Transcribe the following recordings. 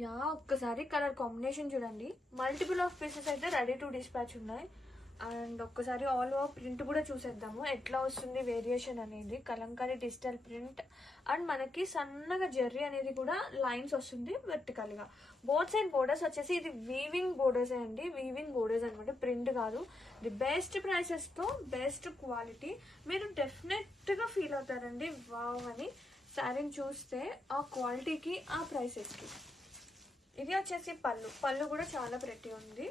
Yeah ఒక్కసారి colour combination చూడండి. Multiple of pieces అయితే రెడీ టు డిస్పాచ్ ఉన్నాయి. అండ్ ఒక్కసారి ఆల్ ఓవర్ ప్రింట్ కూడా చూసేద్దాము ఎట్లా వస్తుంది వేరియేషన్ అనేది. కలంకారీ డిజిటల్ ప్రింట్ అండ్ మనకి సన్నగా జెర్రీ అనేది కూడా లైన్స్ వస్తుంది వెర్టికల్ గా. బోత్ సైడ్ బోర్డర్స్ వచ్చేసి ఇది వీవింగ్ బోర్డర్స్ అండి, వీవింగ్ బోర్డర్స్ అనమాట, ప్రింట్ కాదు. ది బెస్ట్ ప్రైసెస్ తో బెస్ట్ క్వాలిటీ, మీరు డెఫినెట్ గా ఫీల్ అవుతారండి వావ్ అని శారీని చూస్తే, ఆ క్వాలిటీకి ఆ ప్రైసెస్ కి. ఇది వచ్చేసి పళ్ళు కూడా చాలా ప్రెట్టి ఉంది.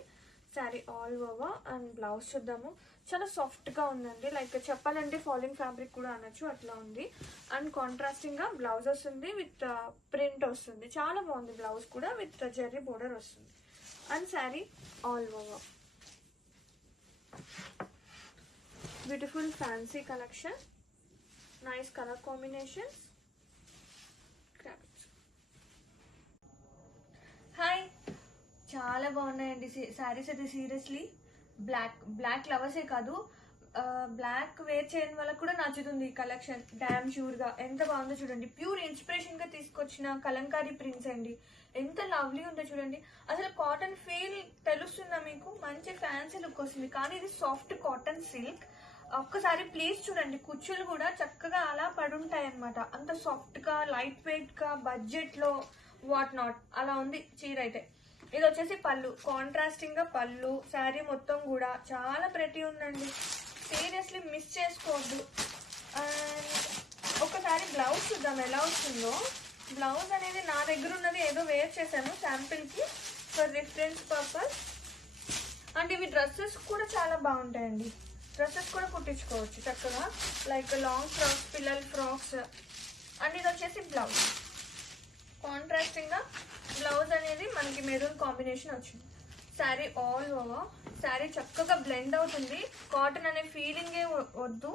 Sari all over and blouse చూద్దాము. చాలా సాఫ్ట్ గా ఉందండి, లైక్ చెప్పాలంటే ఫాలింగ్ ఫ్యాబ్రిక్ కూడా అనొచ్చు, అట్లా ఉంది. అండ్ కాంట్రాస్టింగ్ గా బ్లౌజ్ వస్తుంది విత్ ప్రింట్ వస్తుంది. చాలా బాగుంది బ్లౌజ్ కూడా విత్ జెర్రీ బోర్డర్ వస్తుంది. And sari all over beautiful fancy collection, nice colour combinations. Hi, చాలా బాగున్నాయండి శారీస్ అయితే. సీరియస్లీ బ్లాక్ లవర్సే కాదు, బ్లాక్ వేర్ చేయని వాళ్ళకి కూడా నచ్చుతుంది ఈ కలెక్షన్ డామ్ షూర్ గా. ఎంత బాగుందో చూడండి, ప్యూర్ ఇన్స్పిరేషన్ గా తీసుకొచ్చిన కలంకారీ ప్రింట్స్ అండి. ఎంత లవ్లీ ఉందో చూడండి. అసలు కాటన్ ఫీల్ తెలుస్తుందా మీకు? మంచి ఫ్యాన్సీ లుక్ వస్తుంది, కానీ ఇది సాఫ్ట్ కాటన్ సిల్క్. ఒక్కసారి ప్లీజ్ చూడండి, కుచ్చులు కూడా చక్కగా అలా పడుంటాయి అనమాట. అంత సాఫ్ట్ గా లైట్ వెయిట్ గా బడ్జెట్ లో వాట్ నాట్ అలా ఉంది చీర అయితే. ఇది వచ్చేసి పళ్ళు, కాంట్రాస్టింగ్ గా పళ్ళు. శారీ మొత్తం కూడా చాలా ప్రెటీ ఉందండి, సీరియస్లీ మిస్ చేసుకోవద్దు. అండ్ ఒకసారి బ్లౌజ్ చూద్దాం ఎలా వస్తుందో. బ్లౌజ్ అనేది నా దగ్గర ఉన్నది ఏదో వేర్ చేశాను శాంపిల్ కి ఫర్ రిఫరెన్స్ పర్పస్. అండ్ ఇవి డ్రెస్సెస్ కూడా చాలా బాగుంటాయండి, డ్రెస్సెస్ కూడా కుట్టించుకోవచ్చు చక్కగా, లైక్ లాంగ్ ఫ్రాక్స్, పిల్లల ఫ్రాక్స్. అండ్ ఇది వచ్చేసి బ్లౌజ్, కాంట్రాస్టింగ్ గా బ్లౌజ్ అనేది మనకి మెరూన్ కాంబినేషన్ వచ్చింది. శారీ ఆల్ ఓవర్, శారీ చక్కగా బ్లెండ్ అవుతుంది. కాటన్ అనే ఫీలింగే వద్దు,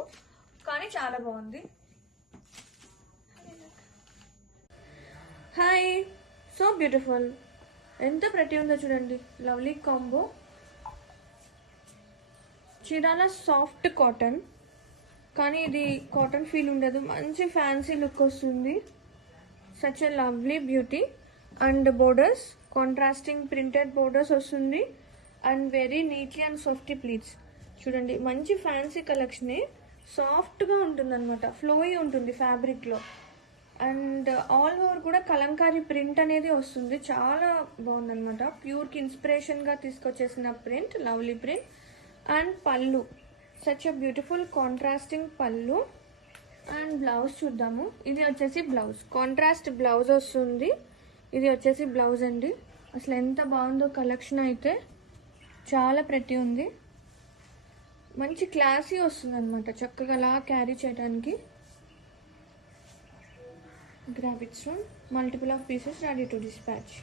కానీ చాలా బాగుంది. హాయ్, సో బ్యూటిఫుల్, ఎంత ప్రతి ఉందో చూడండి. Lovely combo, Chirala soft cotton, కానీ ఇది కాటన్ ఫీల్ ఉండదు, మంచి ఫ్యాన్సీ లుక్ వస్తుంది. Such a lovely beauty. And borders contrasting printed borders వస్తుంది. And very neatly and softy pleats చూడండి. మంచి ఫ్యాన్సీ కలెక్షనే, సాఫ్ట్గా ఉంటుంది అనమాట, ఫ్లోయి ఉంటుంది ఫ్యాబ్రిక్లో. అండ్ ఆల్ ఓవర్ కూడా కలంకారీ ప్రింట్ అనేది వస్తుంది, చాలా బాగుందనమాట. ప్యూర్కి ఇన్స్పిరేషన్గా తీసుకొచ్చేసిన ప్రింట్, లవ్లీ ప్రింట్. అండ్ పళ్ళు, సచ్ ఎ బ్యూటిఫుల్ కాంట్రాస్టింగ్ పళ్ళు. అండ్ బ్లౌజ్ చూద్దాము. ఇది వచ్చేసి బ్లౌజ్, కాంట్రాస్ట్ బ్లౌజ్ వస్తుంది. ఇది వచ్చేసి బ్లౌజ్ అండి. అసలు ఎంత బాగుందో కలెక్షన్ అయితే, చాలా ప్రెట్టి ఉంది. మంచి క్లాసీ వస్తుంది అనమాట, చక్కగా అలా క్యారీ చేయడానికి. Grab it's multiple of pieces ready to dispatch.